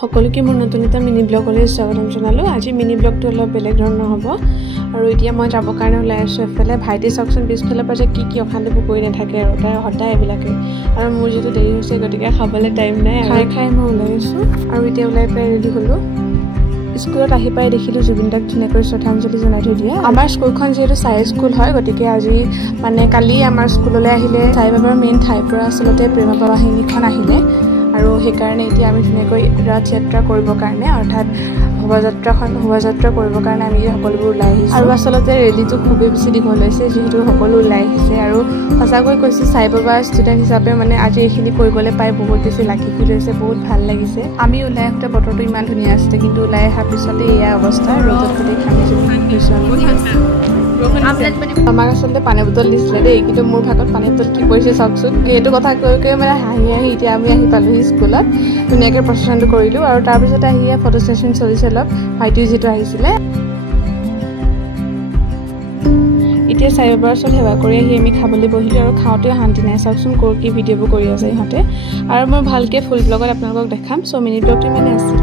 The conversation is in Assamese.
সকলোকে মোৰ নতুন এটা মিনি ব্লগলৈ স্বাগতম জনালো। আজি মিনি ব্লগটো অলপ বেলেগ ধৰণৰ হ'ব আৰু এতিয়া মই যাব কাৰণে ওলাই আছোঁ এফালে। ভাইটি চাওকচোন পিছফালৰ পৰা যে কি অশান্তিবোৰ কৰি নাথাকে আৰু তাই সদায় এইবিলাকে। আৰু মোৰ যিটো দেৰি হৈছে গতিকে খাবলৈ টাইম নাই, খাই মই ওলাই আছোঁ আৰু এতিয়া ওলাই পাই ৰেডি হ'লোঁ। স্কুলত আহি পাই দেখিলোঁ জুবিন দাক ধুনীয়াকৈ শ্ৰদ্ধাঞ্জলি জনাই থৈ দিয়ে। আমাৰ স্কুলখন যিহেতু চাই স্কুল হয় গতিকে আজি কালি আমাৰ স্কুললৈ আহিলে চাই বাবাৰ মেইন ঠাইৰ পৰা আচলতে প্ৰেম বাহিনীখন আহিলে আৰু সেইকাৰণে এতিয়া আমি ধুনীয়াকৈ ৰথ যাত্ৰা কৰিবৰ কাৰণে অৰ্থাৎ শোভাযাত্ৰা কৰিবৰ কাৰণে আমি সকলোবোৰ ওলাই আহিছোঁ। আৰু আচলতে ৰেলীটো খুবেই বেছি দীঘল হৈছে যিহেতু সকলো ওলাই আহিছে আৰু সঁচাকৈ কৈছোঁ চাই বাবা ষ্টুডেণ্ট হিচাপে আজি এইখিনি কৰিবলৈ পাই বহুত বেছি লাকি ফিল হৈছে, বহুত ভাল লাগিছে। আমি ওলাই আহোঁতে বতৰটো ইমান ধুনীয়া আছিলে কিন্তু ওলাই অহাৰ পিছতে এয়া অৱস্থা, ৰ'দত গোটেই ঘামি হৈছোঁ। আমাক আচলতে পানী বটল দিছিলে দেই, কিন্তু মোৰ ভাগত পানী বটল কি কৰিছে চাওকচোন। এইটো কথা কৈ হাঁহি এতিয়া আমি আহি পালোহি স্কুলত। ধুনীয়াকৈ প্ৰচেশ্যনটো কৰিলোঁ আৰু তাৰপিছতে আহি ফটো ছেশ্যন চলিছে অলপ, ভাইটি যিটো আহিছিলে। এতিয়া চাই বাবাৰ ওচৰত সেৱা কৰি আহি আমি খাবলৈ বহিলোঁ আৰু খাওঁতেও শান্তি নাই। চাওকচোন কি ভিডিঅ'বোৰ কৰি আছে ইহঁতে। আৰু মই ভালকৈ ফুল ব্লগত আপোনালোকক দেখাম। চ' মিনি ব্লগটো ইমানে আছিল।